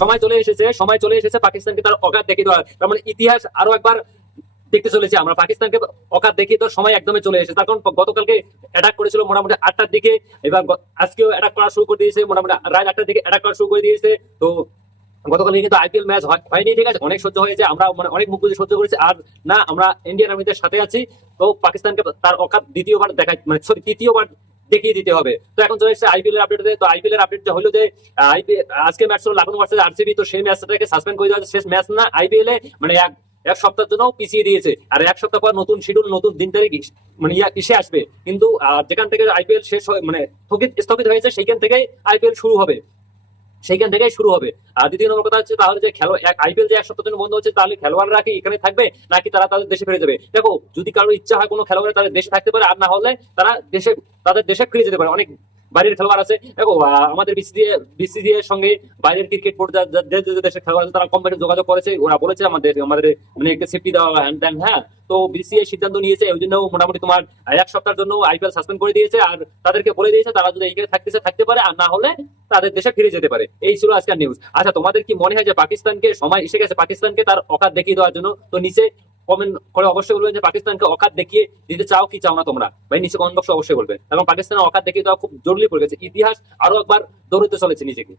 সময় চলে এসেছে পাকিস্তানকে তার অকাত দেখিয়ে দেওয়ার। তার মানে ইতিহাস আরো একবার দেখতে চলেছি আমরা, পাকিস্তানকে অকাত দেখিয়ে তো সময় একদমই চলে এসেছে। তার কারণ গতকালকে অ্যাটাক করেছিল মোটামুটি 8টার দিকে, এবার আজকেও অ্যাটাক করা শুরু করে দিয়েছে, মোটামুটি রাত 8টার দিকে অ্যাটাক করা শুরু করে দিয়েছে। তো গতকালকে কিন্তু আইপিএল ম্যাচ হয়নি, ঠিক আছে, অনেক সহ্য হয়েছে, আমরা মানে অনেক মুখ বুজে সহ্য করেছি। আর না, আমরা ইন্ডিয়ান আর্মিদের সাথে আছি। তো পাকিস্তানকে তার অকাত দ্বিতীয়বার দেখায়, মানে সরি তৃতীয়বার দেখিয়ে দিতে হবে। তো এখন চলে এসেছে আইপিএল এর আপডেট। তো আইপিএল এর আপডেট হলো যে আইপিএল আজকে ম্যাচ হলো লাখনৌ ভার্সেস আরসিবি। তো সেই ম্যাচটাকে সাসপেন্ড করে দেওয়া হয়েছে, শেষ ম্যাচ না আইপিএল এ, মানে এক সপ্তাহের জন্য পিছিয়ে দিয়েছে। আর এক সপ্তাহ পর নতুন শিডিউল, নতুন দিন তারিখ মানে এসে আসবে। কিন্তু যেখান থেকে আইপিএল শেষ মানে স্থগিত হয়েছে সেইখান থেকেই আইপিএল শুরু হবে, সেইখান থেকেই শুরু হবে। আর দ্বিতীয় নম্বর কথা হচ্ছে তাহলে যে আইপিএল যে এক সপ্তাহের জন্য বন্ধ হচ্ছে, তাহলে খেলোয়াড়রা কি এখানে থাকবে নাকি তারা তাদের দেশে ফিরে যাবে? দেখো, যদি কারোর ইচ্ছা হয় কোনো খেলোয়াড় তাদের দেশে থাকতে পারে, আর না হলে তারা তাদের দেশে ফিরে যেতে পারে। অনেক বাইরের খেলোয়াড় আছে, দেখো আমাদের বিসিসিআই এর সঙ্গে বাইরের ক্রিকেট বোর্ড দেশের খেলোয়াড় আছে, তারা কোম্পানি যোগাযোগ করেছে, ওরা বলেছে আমাদের আমাদের মানে একটা সেফটি দেওয়া হ্যান্ড ত্যান। হ্যাঁ, তো বিসিসিআই সিদ্ধান্ত নিয়েছে, ওই জন্য মোটামুটি তোমার এক সপ্তাহের জন্য আইপিএল সাসপেন্ড করে দিয়েছে। আর তাদেরকে বলে দিয়েছে তারা যদি এইখানে থাকতে পারে, আর না হলে তাদের দেশে ফিরে যেতে পারে। এই ছিল আজকের নিউজ। আচ্ছা, তোমাদের কি মনে হয় যে পাকিস্তানকে সময় এসে গেছে পাকিস্তানকে তার অকাত দেখিয়ে দেওয়ার জন্য? তো নিচে কমেন্ট করে অবশ্যই বলবেন যে পাকিস্তানকে অকাত দেখিয়ে দিতে চাও কি চাও না তোমরা, ভাই নিচে কমেন্ট বক্সে অবশ্যই বলবেন। এবং পাকিস্তানের অকাত দেখিয়ে দেওয়া খুব জরুরি পড়ে গেছে, ইতিহাস আরো একবার দৌড়তে চলেছে নিজেকে।